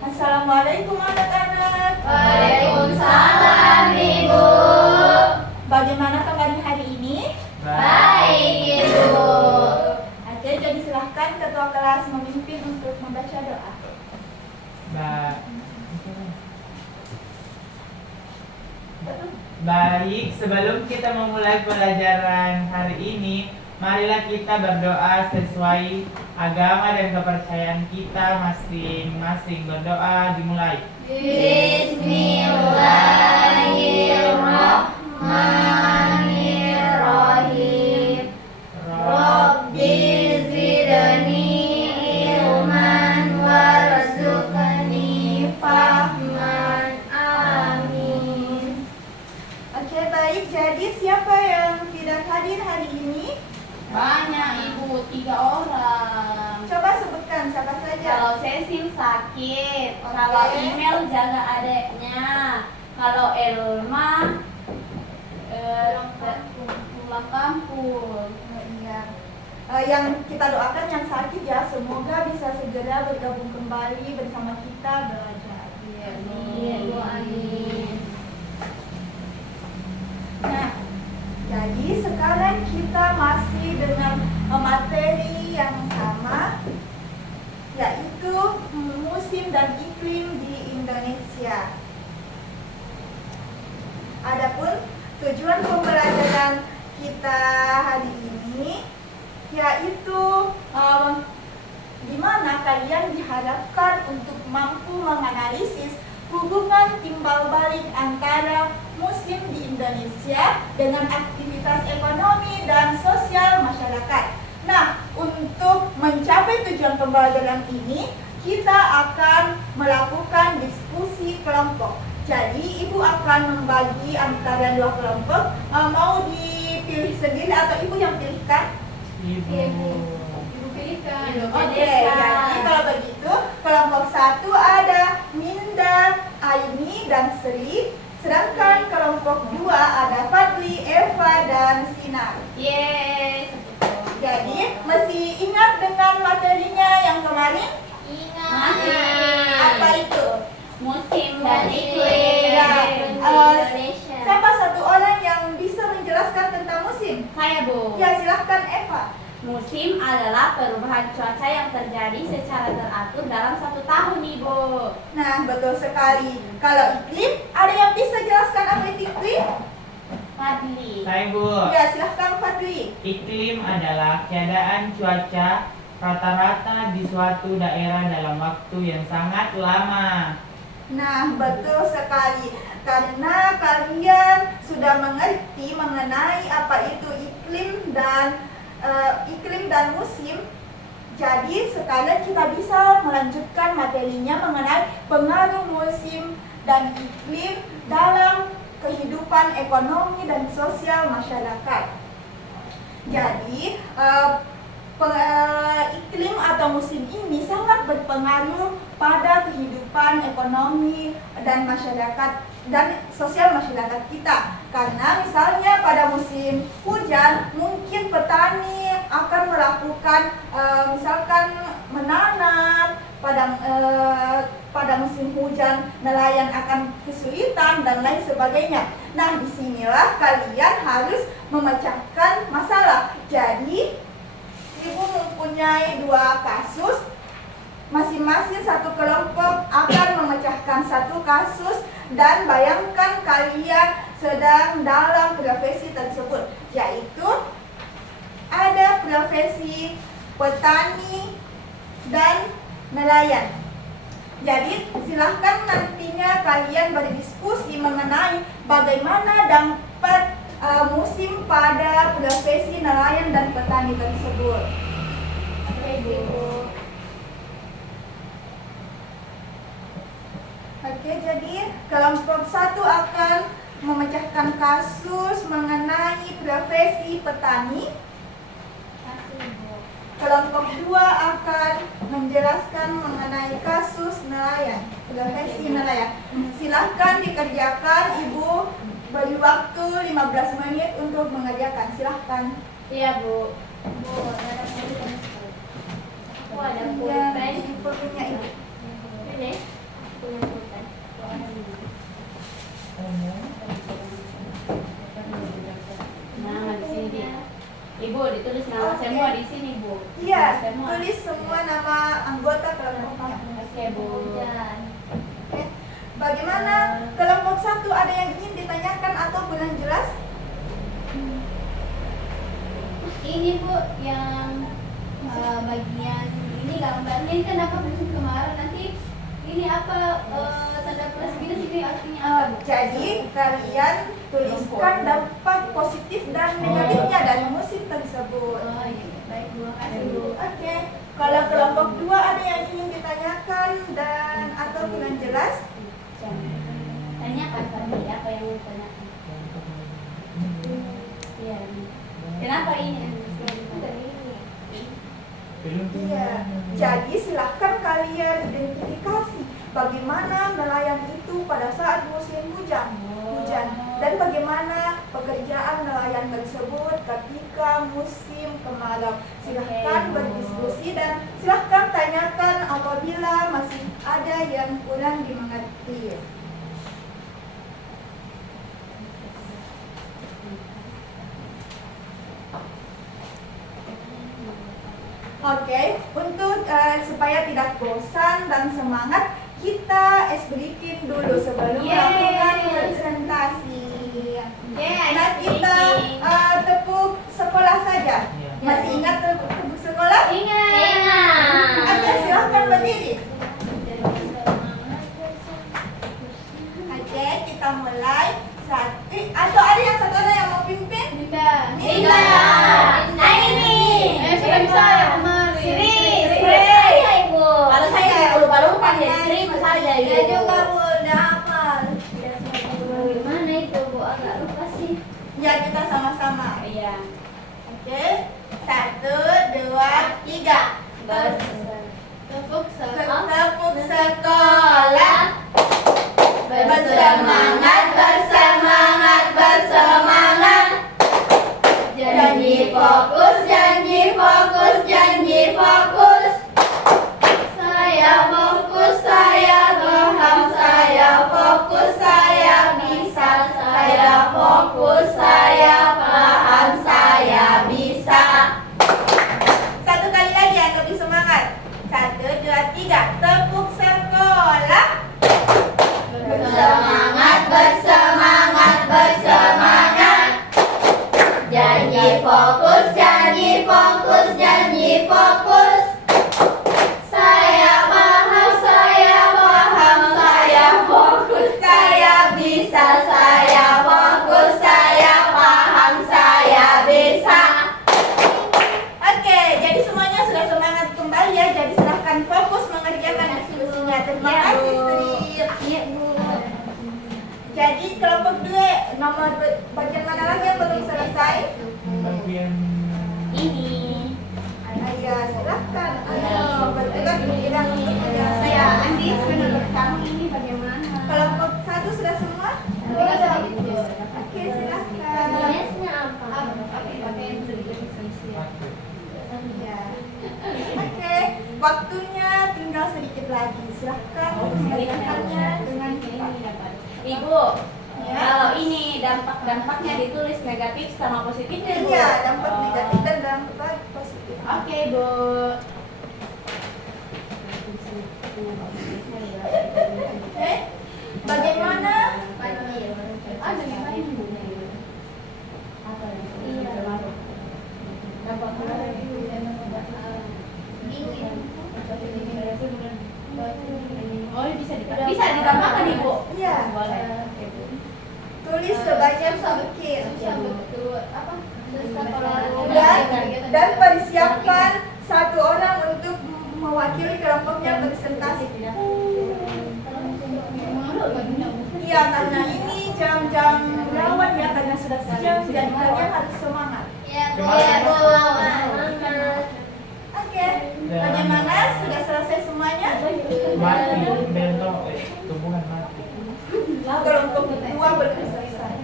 Assalamualaikum anak-anak. Waalaikumsalam, Ibu. Bagaimana kabar hari ini? Baik, Ibu. Oke, jadi silahkan ketua kelas memimpin untuk membaca doa. Baik, sebelum kita memulai pelajaran hari ini, marilah kita berdoa sesuai agama dan kepercayaan kita masing-masing. Berdoa dimulai. Bismillahirrahmanirrahim. Rabbi zidni ilman warzuqni fahman. Amin. Oke, baik. Jadi siapa yang tidak hadir hari ini? Banyak, Ibu, 3 orang. Coba sebutkan siapa saja. Kalau Cecil sakit, Oke. kalau Email jaga adeknya, kalau Elma pulang kampung. Iya. Yang kita doakan yang sakit ya, semoga bisa segera bergabung kembali bersama kita belajar. Amin. Nah, Jadi sekarang kita masih dengan materi yang sama, yaitu musim dan iklim di Indonesia. Adapun tujuan pembelajaran kita hari ini yaitu di mana kalian diharapkan untuk mampu menganalisis hubungan timbal balik antara musim di Indonesia dengan aktivitas ekonomi dan sosial masyarakat. Nah, untuk mencapai tujuan pembelajaran ini, kita akan melakukan diskusi kelompok. Jadi, Ibu akan membagi antara 2 kelompok. Mau dipilih sendiri atau Ibu yang pilihkan? Ibu. Oke, jadi kalau begitu, kelompok 1 ada Minda, Aini, dan Sri. Sedangkan kelompok 2 ada Fadli, Eva, dan Sinar. yes. Jadi, masih ingat dengan materinya yang kemarin? Masih. Apa itu? Musim dan iklim Ya, Indonesia. siapa satu orang yang bisa menjelaskan tentang musim? Saya, Bu. Ya, silahkan Eva. Musim adalah perubahan cuaca yang terjadi secara teratur dalam 1 tahun, Ibu. Nah, betul sekali. Kalau iklim, ada yang bisa jelaskan apa itu iklim? Fadli. Saya Bu. Ya, silahkan Fadli. Iklim adalah keadaan cuaca rata-rata di suatu daerah dalam waktu yang sangat lama. Nah, betul sekali. Karena kalian sudah mengerti mengenai apa itu iklim dan musim, jadi sekalian kita bisa melanjutkan materinya mengenai pengaruh musim dan iklim dalam kehidupan ekonomi dan sosial masyarakat. Jadi, iklim atau musim ini sangat berpengaruh pada kehidupan ekonomi dan masyarakat dan sosial masyarakat kita. Karena misalnya pada musim hujan mungkin petani akan melakukan misalkan menanam, pada musim hujan nelayan akan kesulitan dan lain sebagainya. Nah, disinilah kalian harus memecahkan masalah. Jadi Ibu mempunyai 2 kasus, masing-masing satu kelompok akan memecahkan 1 kasus, dan bayangkan kalian sedang dalam profesi tersebut, yaitu ada profesi petani dan nelayan. Jadi silahkan nantinya kalian berdiskusi mengenai bagaimana dampak musim pada profesi nelayan dan petani tersebut. Oke, jadi kelompok 1 akan memecahkan kasus mengenai profesi petani. Kelompok 2 akan menjelaskan mengenai kasus nelayan, profesi nelayan. Silahkan dikerjakan, Ibu beri waktu 15 menit untuk mengerjakan. Silahkan. Iya, Bu. Aku ada pulpen. Pulpennya Ibu. Ini. ini Bu yang bagian ini gambarnya ini kan apa musim kemarau, nanti ini apa tanda plus minus ini artinya apa? Jadi kalian tuliskan dampak positif dan negatifnya dari musim tersebut. Oh iya, baik Bu, makasih Bu. Oke, kalau kelompok 2 ada yang ingin ditanyakan dan atau kurang jelas? Tanyakan tadi apa yang mau tanyakan? Iya. Kenapa ini? Iya. Jadi silahkan kalian identifikasi bagaimana nelayan itu pada saat musim hujan, dan bagaimana pekerjaan nelayan tersebut ketika musim kemarau. Silahkan berdiskusi dan silahkan tanyakan apabila masih ada yang kurang dimengerti. Oke, untuk supaya tidak bosan dan semangat, kita bikin dulu sebelum melakukan presentasi. Nah, kita tepuk sekolah saja. Masih ingat tepuk sekolah? Ingat. Oke, silahkan berdiri. Oke, kita mulai. Atau ada yang satu orang yang mau pimpin? Minda. Nah ini. Sudah bisa ya kemarin. Sri saya Ibu. Kalau saya lupa-lupa ya Sri saja Ibu. Ya juga Bu, udah hafal. Gimana itu Bu? Agak lupa sih. Ya, kita sama-sama. Iya. Oke, 1, 2, 3. Tepuk sekolah. Tepuk sekolah. Bersemangat, bersemangat, bersemangat. Janji fokus, janji fokus, janji fokus. Saya fokus, saya paham, saya fokus, saya bisa. Saya fokus, saya paham, saya bisa. Satu kali lagi ya, lebih semangat. 1, 2, 3. Tepuk sekolah. Bersemangat, bersemangat, bersemangat. Janji fokus, janji fokus, janji fokus. Saya paham, saya paham, saya fokus, saya bisa. Saya fokus, saya paham, saya bisa. Oke, jadi semuanya sudah semangat kembali ya. Jadi silahkan fokus mengerjakan diskusinya. Terima kasih Sri. Iya Bu. Jadi kelompok 2 nomor bagian mana lagi yang belum selesai? Bagian Ini. Ayo silahkan. Ayo bergerak giliran untuk menjelaskan. Saya Andi, menurut kamu ini bagaimana? Kelompok 1 sudah semua? Tinggal sedikit Bu. Oke, silahkan. Tulisnya apa? Pakai yang sedikit sisi. Ya. Oke, waktunya tinggal sedikit lagi. Silahkan mengerjakannya dengan cepat. Ibu, Ya. kalau ini dampak-dampaknya ditulis negatif sama positifnya Bu. Iya, dampak negatif dan dampak positif. Oke Bu. Oke, bagaimana? Ada yang lain Bu. Iya. Dampak Oh, bisa ditambahkan Ibu. Iya. Boleh. Tulis sebanyak mungkin. Susah betul. Apa? Susah kalau Dan persiapkan satu orang untuk mewakili kelompoknya presentasi. Iya, karena ini jam-jam rawan ya, karena sudah siang, jadi kalian harus semangat. Ya, Semangat. Oke, bagaimana? Sudah selesai semuanya? mati bentuk tumbuhan mati. Kelompok 2 belum selesai.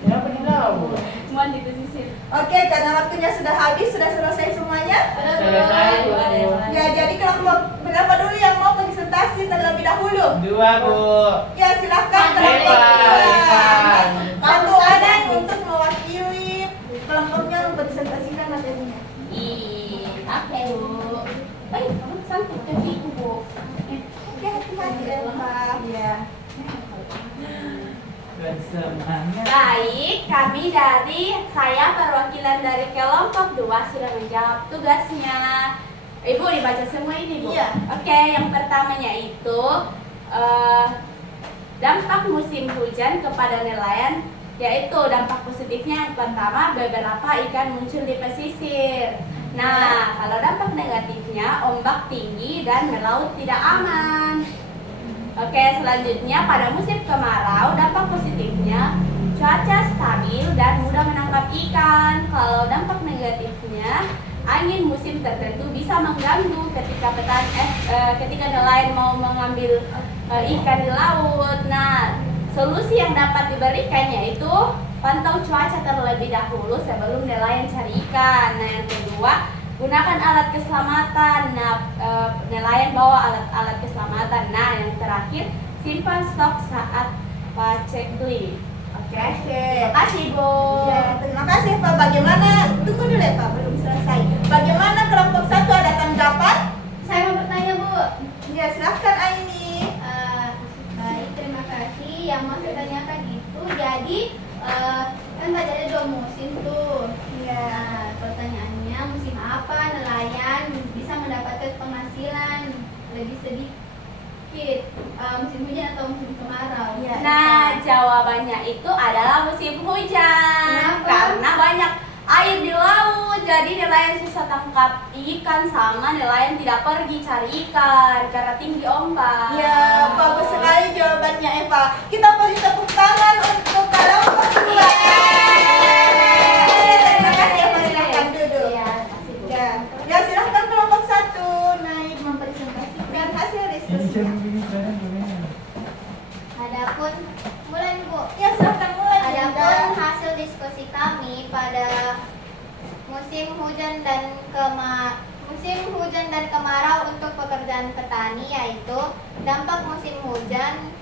Ya apa di laut? Cuma di pesisir. Oke, karena waktunya sudah habis, sudah selesai semuanya. Selesai Bu. Ya, jadi kelompok berapa dulu yang mau presentasi terlebih dahulu? 2 Bu. Ya, silahkan kelompok Ivan. 2. Satu orang untuk mewakili kelompoknya mempresentasikan materinya. Oke Bu. Kamu sangkut kakiku Bu. Oke, hati-hati Eva. Iya. bersemangat. Baik, kami dari saya perwakilan dari kelompok 2 sudah menjawab tugasnya. Ibu dibaca semua ini, Bu. Iya. Oke, yang pertamanya itu dampak musim hujan kepada nelayan, yaitu dampak positifnya yang pertama beberapa ikan muncul di pesisir. Nah, kalau dampak negatifnya ombak tinggi dan melaut tidak aman. Oke, selanjutnya pada musim kemarau dampak positifnya cuaca stabil dan mudah menangkap ikan. Kalau dampak negatifnya angin musim tertentu bisa mengganggu ketika nelayan mau mengambil ikan di laut. Nah, solusi yang dapat diberikan yaitu pantau cuaca terlebih dahulu sebelum nelayan cari ikan. Nah, yang kedua, gunakan alat keselamatan. Nah, nelayan bawa alat-alat keselamatan. Nah, yang terakhir, simpan stok saat paceklik. Oke, terima kasih, Bu. Ya, terima kasih Pak. Bagaimana? Tunggu dulu ya Pak, belum selesai. Bagaimana kelompok 1 ada tanggapan? Saya mau bertanya, Bu. Ya, silahkan Aini. Baik, terima kasih. Yang mau saya tanyakan itu, jadi kan tadi ada 2 musim tuh. Ya. Nah, pertanyaannya musim apa nelayan bisa mendapatkan penghasilan lebih sedikit, musim hujan atau musim kemarau? Ya. Nah, jawabannya itu adalah musim hujan. Kenapa? Karena banyak air di laut, jadi nelayan susah tangkap ikan sama nelayan tidak pergi cari ikan karena tinggi ombak. Ya, bagus sekali jawabannya Eva. Kita beri tepuk tangan untuk kelompok 2. Terima kasih Eva, silahkan duduk. Iya, kasih, Bu. Ya, ya silahkan kelompok 1 naik mempresentasikan hasil diskusi. Adapun mulai, Bu. Ya, silahkan mulai. Adapun Bunda. hasil diskusi kami pada musim hujan dan kemarau untuk pekerjaan petani, yaitu dampak musim hujan,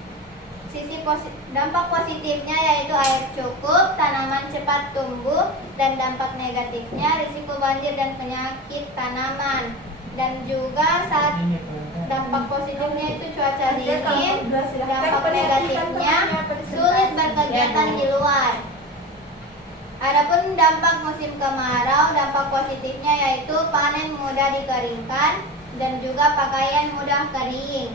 dampak positifnya yaitu air cukup, tanaman cepat tumbuh, dan dampak negatifnya risiko banjir dan penyakit tanaman. Dan juga saat dampak positifnya itu cuaca dingin, dampak negatifnya sulit berkegiatan di luar. Adapun dampak musim kemarau, dampak positifnya yaitu panen mudah dikeringkan dan juga pakaian mudah kering.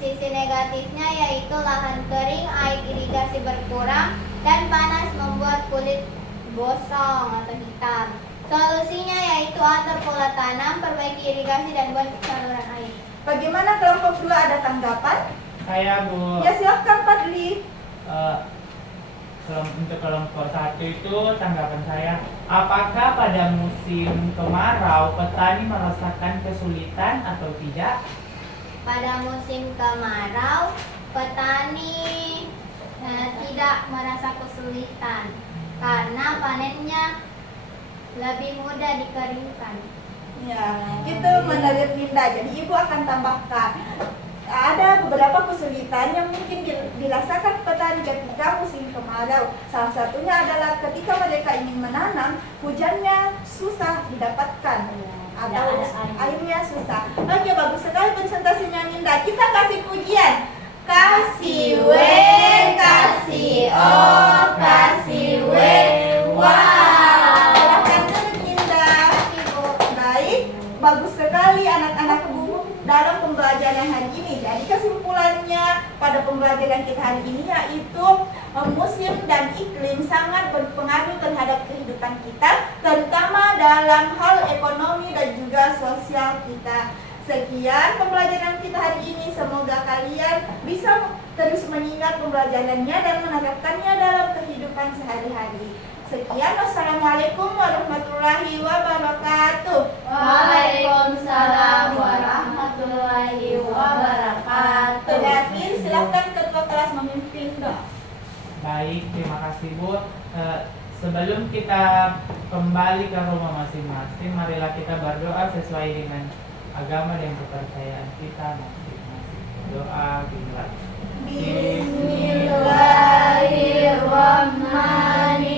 Sisi negatifnya yaitu lahan kering, air irigasi berkurang, dan panas membuat kulit gosong atau hitam. Solusinya yaitu atur pola tanam, perbaiki irigasi, dan buat saluran air. Bagaimana kelompok 2 ada tanggapan? Saya, Bu. Ya, silahkan Padli. Untuk kelompok 1 itu tanggapan saya, apakah pada musim kemarau petani merasakan kesulitan atau tidak? Pada musim kemarau, petani tidak merasa kesulitan karena panennya lebih mudah dikeringkan. Ya, itu menurut Linda. Jadi Ibu akan tambahkan. Ada beberapa kesulitan yang mungkin dirasakan petani ketika musim kemarau. Salah satunya adalah ketika mereka ingin menanam, hujannya susah didapatkan atau airnya susah. Oke, bagus sekali presentasinya Ninda. Kita kasih pujian. Kasih W, kasih O, kasih W. Wow. Silahkan duduk Ninda. Baik, bagus sekali anak-anak Bu dalam pembelajaran hari ini. Jadi kesimpulannya pada pembelajaran kita hari ini yaitu musim dan iklim sangat berpengaruh terhadap kehidupan kita, terutama dalam hal ekonomi dan juga sosial kita. Sekian pembelajaran kita hari ini. Semoga kalian bisa terus mengingat pembelajarannya dan menerapkannya dalam kehidupan sehari-hari. Sekian, wassalamualaikum warahmatullahi wabarakatuh. Waalaikumsalam warahmatullahi wabarakatuh. Terakhir, silakan ketua kelas memimpin doa. Baik, terima kasih, Bu. Sebelum kita kembali ke rumah masing-masing, marilah kita berdoa sesuai dengan agama dan kepercayaan kita masing-masing. Doa dimulai. Bismillahirrahmanirrahim.